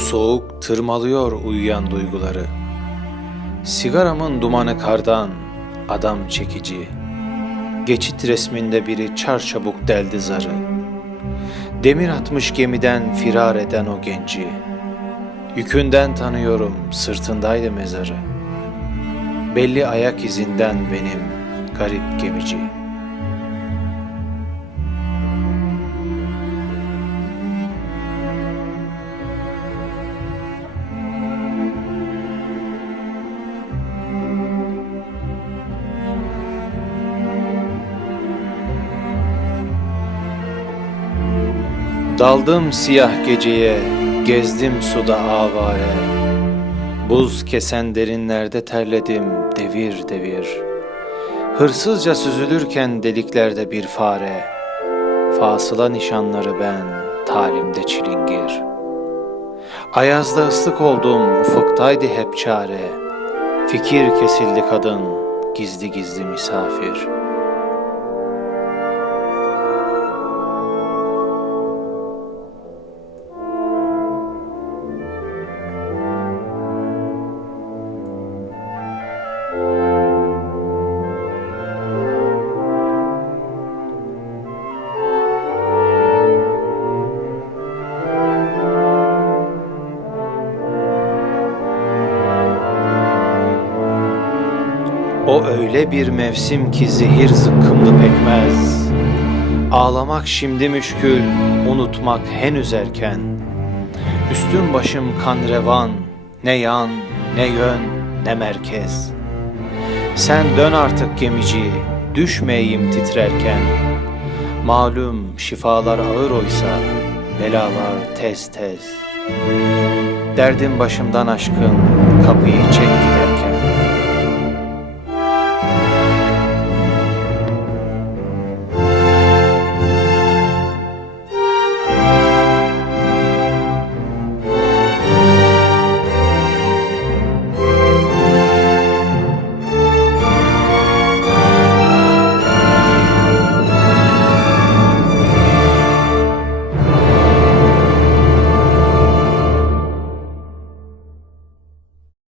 soğuk tırmalıyor uyuyan duyguları. Sigaramın dumanı kardan, adam çekici. Geçit resminde biri çarçabuk deldi zarı. Demir atmış gemiden firar eden o genci. Yükünden tanıyorum sırtındaydı mezarı. Belli ayak izinden benim garip gemici. Daldım siyah geceye, gezdim suda avare. Buz kesen derinlerde terledim devir devir. Hırsızca süzülürken deliklerde bir fare. Fasıla nişanları ben, talimde çilingir. Ayazda ıslık oldum, ufuktaydı hep çare. Fikir kesildi kadın, gizli gizli misafir.'' O öyle bir mevsim ki zehir zıkkımlı pekmez. Ağlamak şimdi müşkül, unutmak henüz erken. Üstüm başım kan revan, ne yan, ne yön, ne merkez. Sen dön artık gemici, düşmeyeyim titrerken. Malum şifalar ağır oysa, belalar tez tez. Derdim başımdan aşkın, kapıyı çek giderken.